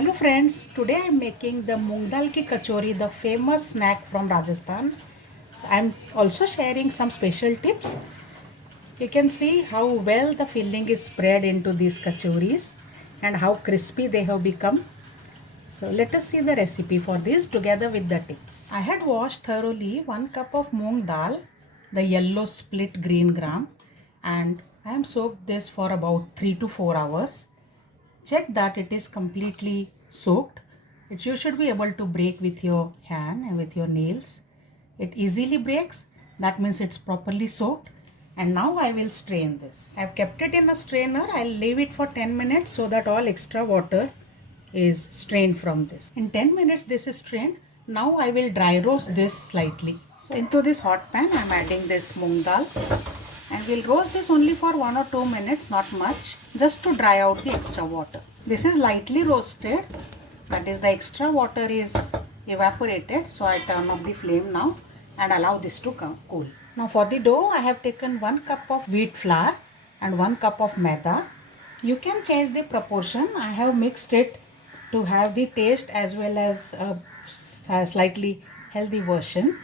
Hello friends, today I am making the moong dal ki kachori, the famous snack from Rajasthan. So I am also sharing some special tips. You can see how well the filling is spread into these kachoris and how crispy they have become. So let us see the recipe for this together with the tips. I had washed thoroughly 1 cup of moong dal, the yellow split green gram, and I am soaked this for about 3 to 4 hours. Check that it is completely soaked. You should be able to break with your hand and with your nails. It easily breaks. That means it's properly soaked. And now I will strain this. I've kept it in a strainer. I'll leave it for 10 minutes so that all extra water is strained from this. In 10 minutes this is strained. Now I will dry roast this slightly. So into this hot pan I'm adding this moong dal and we'll roast this only for 1 or 2 minutes, not much, just to dry out the extra water. This is lightly roasted, that is the extra water is evaporated. So I turn off the flame now and allow this to cool. Now for the dough I have taken 1 cup of wheat flour and 1 cup of maida. You can change the proportion. I have mixed it to have the taste as well as a slightly healthy version.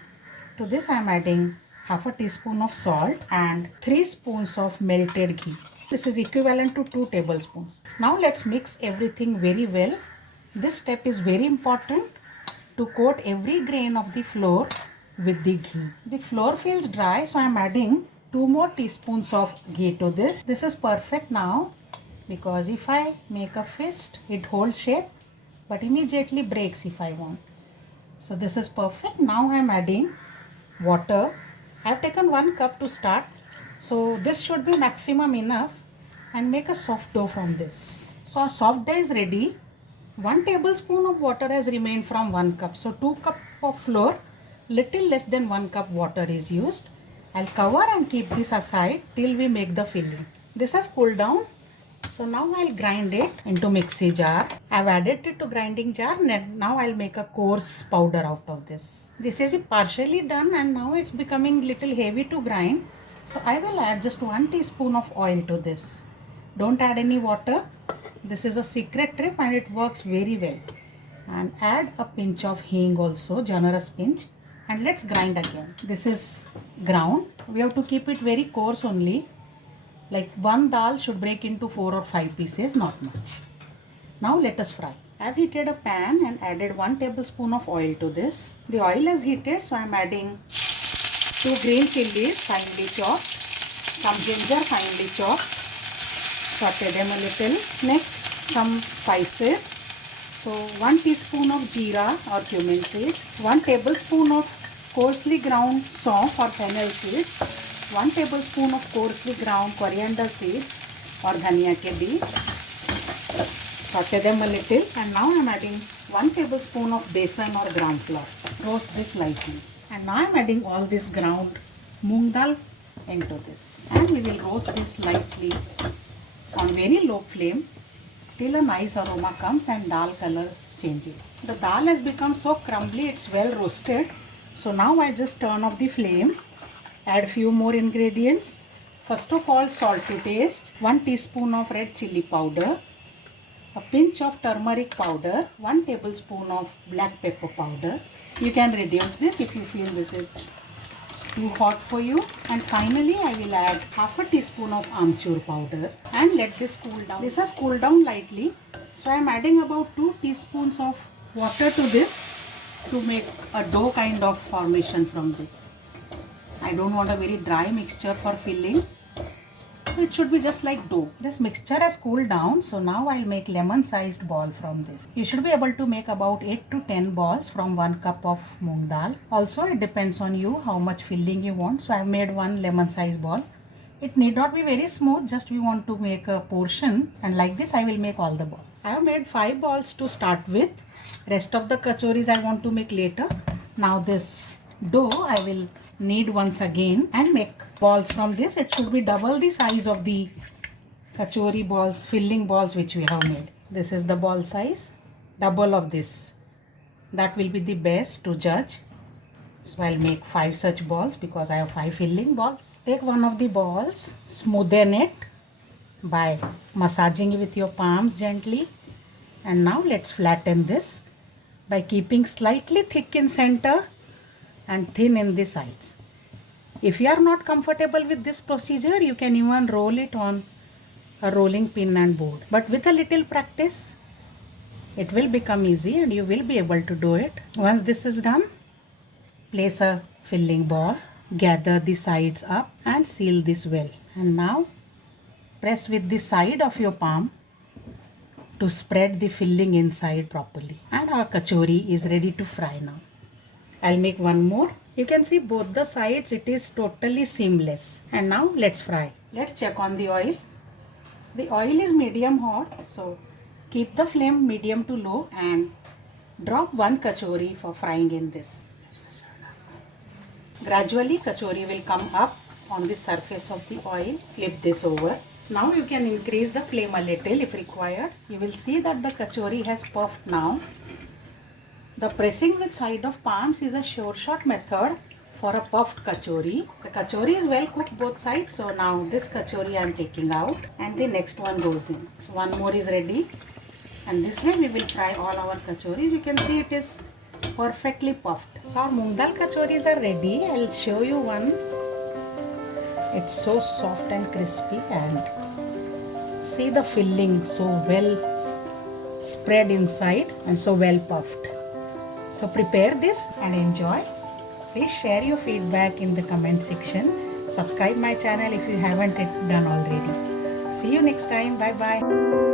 To this I am adding half a teaspoon of salt and 3 spoons of melted ghee. This is equivalent to 2 tablespoons. Now let's mix everything very well. This step is very important to coat every grain of the flour with the ghee. The flour feels dry, so I am adding 2 more teaspoons of ghee to this. This is perfect now because if I make a fist, it holds shape but immediately breaks if I want. So this is perfect. Now I am adding water. I have taken 1 cup to start. So this should be maximum enough and make a soft dough from this. So our soft dough is ready. 1 tablespoon of water has remained from 1 cup. So 2 cup of flour, little less than 1 cup water is used. I'll cover and keep this aside till we make the filling. This has cooled down. So now I'll grind it into mixie jar. I've added it to grinding jar. Now I'll make a coarse powder out of this. This is partially done and now it's becoming little heavy to grind. So I will add just 1 teaspoon of oil to this. Don't add any water. This is a secret trick and it works very well. And add a pinch of hing also, generous pinch. And let's grind again. This is ground. We have to keep it very coarse only. Like 1 dal should break into 4 or 5 pieces, not much. Now let us fry. I have heated a pan and added 1 tablespoon of oil to this. The oil is heated, so I am adding 2 green chilies finely chopped, some ginger finely chopped, saute them a little. Next, some spices. So 1 teaspoon of jeera or cumin seeds, 1 tablespoon of coarsely ground saunf or fennel seeds, 1 tablespoon of coarsely ground coriander seeds or dhania ke bean. Saute them a little and now I am adding 1 tablespoon of besan or gram flour. Roast this lightly. And now I am adding all this ground moong dal into this. And we will roast this lightly on very low flame till a nice aroma comes and dal color changes. The dal has become so crumbly, it's well roasted. So now I just turn off the flame. Add few more ingredients. First of all, salt to taste, 1 teaspoon of red chili powder, a pinch of turmeric powder, 1 tablespoon of black pepper powder. You can reduce this if you feel this is too hot for you. And finally, I will add half a teaspoon of amchur powder and let this cool down. This has cooled down lightly. So I am adding about 2 teaspoons of water to this to make a dough kind of formation from this. I don't want a very dry mixture for filling. It should be just like dough. This mixture has cooled down, so now I'll make lemon sized ball from this. You should be able to make about 8 to 10 balls from 1 cup of moong dal. Also, it depends on you how much filling you want. So I've made 1 lemon sized ball. It need not be very smooth, just we want to make a portion, and like this I will make all the balls. I have made 5 balls to start with. Rest of the kachoris I want to make later. Now this dough I will knead once again and make balls from this. It should be double the size of the kachori balls, filling balls which we have made. This is the ball size, double of this. That will be the best to judge. So I'll make 5 such balls because I have 5 filling balls. Take one of the balls, smoothen it by massaging it with your palms gently And now let's flatten this by keeping slightly thick in center and thin in the sides. If you are not comfortable with this procedure, you can even roll it on a rolling pin and board. But with a little practice, it will become easy and you will be able to do it. Once this is done, place a filling ball, gather the sides up and seal this well. And now press with the side of your palm to spread the filling inside properly. And our kachori is ready to fry now. I'll make one more. You can see both the sides, it is totally seamless. And now let's fry. Let's check on the oil. The oil is medium hot, so keep the flame medium to low and drop one kachori for frying in this. Gradually kachori will come up on the surface of the oil. Flip this over. Now you can increase the flame a little if required. You will see that the kachori has puffed now. The pressing with side of palms is a sure shot method for a puffed kachori. The kachori is well cooked both sides. So now this kachori I am taking out and the next one goes in. So one more is ready. And this way we will fry all our kachoris. You can see it is perfectly puffed. So our moong dal kachoris are ready. I'll show you one. It's so soft and crispy and see the filling so well spread inside and so well puffed. So prepare this and enjoy. Please share your feedback in the comment section. Subscribe my channel if you haven't done already. See you next time. Bye bye.